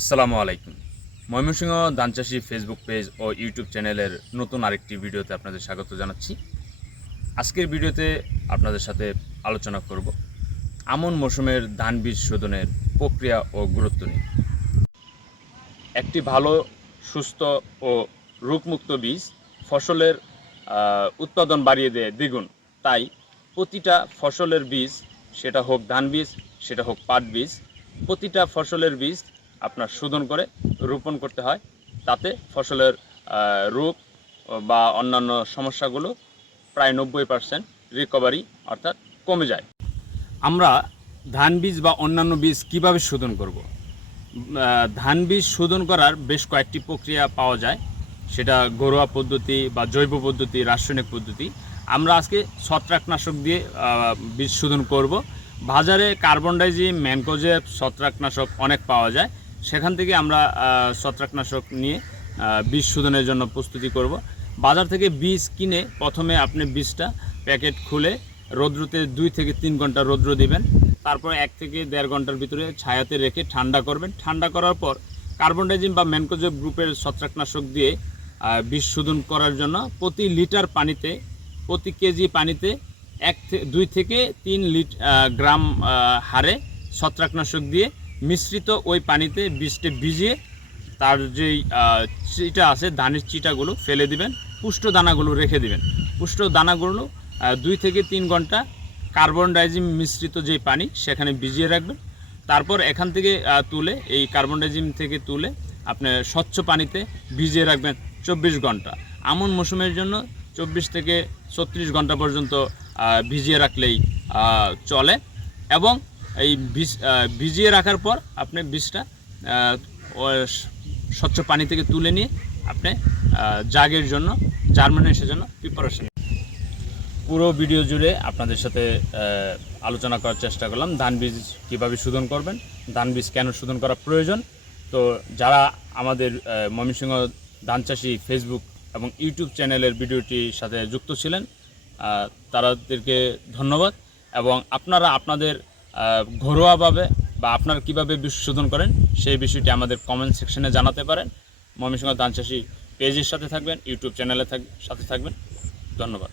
আসসালামু আলাইকুম। ময়মনসিংহ ধান চাষি ফেসবুক পেজ ও ইউটিউব চ্যানেলের নতুন আরেকটি ভিডিওতে আপনাদের স্বাগত জানাচ্ছি। আজকের ভিডিওতে আপনাদের সাথে আলোচনা করব আমন মৌসুমের ধান বীজ শোধনের প্রক্রিয়া ও গুরুত্ব নিয়ে। একটি ভালো, সুস্থ ও রোগমুক্ত বীজ ফসলের উৎপাদন বাড়িয়ে দেয় দ্বিগুণ। তাই প্রতিটা ফসলের বীজ, সেটা হোক ধান বীজ, সেটা হোক পাট বীজ, প্রতিটা ফসলের বীজ আপনার শোধন করে, রোপণ করতে হয়। তাতে ফসলের রোগ বা অন্যান্য সমস্যাগুলো প্রায় নব্বই পার্সেন্ট রিকভারি অর্থাৎ কমে যায়। আমরা ধান বীজ বা অন্যান্য বীজ কীভাবে শোধন করব? ধান বীজ শোধন করার বেশ কয়েকটি প্রক্রিয়া পাওয়া যায়। সেটা ঘরোয়া পদ্ধতি বা জৈব পদ্ধতি, রাসায়নিক পদ্ধতি। আমরা আজকে ছত্রাকনাশক দিয়ে বীজ শোধন করব। বাজারে কার্বন ডাইজিম ম্যানকোজেব ছত্রাকনাশক অনেক পাওয়া যায়। সেখান থেকে আমরা ছত্রাকনাশক নিয়ে বীজ শোধনের জন্য প্রস্তুতি করব। বাজার থেকে বীজ কিনে প্রথমে আপনি বীজটা প্যাকেট খুলে রৌদ্রতে দুই থেকে তিন ঘণ্টা রৌদ্র দিবেন। তারপর এক থেকে দেড় ঘণ্টার ভিতরে ছায়াতে রেখে ঠান্ডা করবেন। ঠান্ডা করার পর কার্বন ডাইজিম বা ম্যানকোজেব গ্রুপের ছত্রাকনাশক দিয়ে বীজ শোধন করার জন্য প্রতি লিটার পানিতে, প্রতি কেজি পানিতে এক দুই থেকে তিন লিট গ্রাম হারে ছত্রাকনাশক দিয়ে মিশ্রিত ওই পানিতে বীজটি ভিজিয়ে তার যেই চিটা আছে, ধানের চিটাগুলো ফেলে দিবেন, পুষ্ট দানাগুলো রেখে দিবেন। পুষ্ট দানাগুলো দুই থেকে তিন ঘণ্টা কার্বন ডাইজিম মিশ্রিত যে পানি সেখানে ভিজিয়ে রাখবেন। তারপর এখান থেকে তুলে, এই কার্বন ডাইজিম থেকে তুলে আপনি স্বচ্ছ পানিতে ভিজিয়ে রাখবেন চব্বিশ ঘণ্টা। আমন মৌসুমের জন্য চব্বিশ থেকে ছত্রিশ ঘণ্টা পর্যন্ত ভিজিয়ে রাখলেই চলে। এবং এই বীজ ভিজিয়ে রাখার পর আপনি বীজটা স্বচ্ছ পানি থেকে তুলে নিয়ে আপনি জাগের জন্য জার্মিনেশনের জন্য প্রিপারেশন পুরো ভিডিও জুড়ে আপনাদের সাথে আলোচনা করার চেষ্টা করলাম। ধান বীজ কীভাবে শোধন করবেন, ধান বীজ কেন শোধন করা প্রয়োজন। তো যারা আমাদের ময়মনসিংহ ধান চাষি ফেসবুক এবং ইউটিউব চ্যানেলের ভিডিওটির সাথে যুক্ত ছিলেন তাদেরকে ধন্যবাদ। এবং আপনারা আপনাদের ঘরোয়াভাবে বা আপনার কীভাবে বিষ শোধন করেন, সেই বিষয়টি আমাদের কমেন্ট সেকশনে জানাতে পারেন। ময়মনসিংহ ধান চাষি পেজের সাথে থাকবেন ইউটিউব চ্যানেলে থাক সাথে থাকবেন। ধন্যবাদ।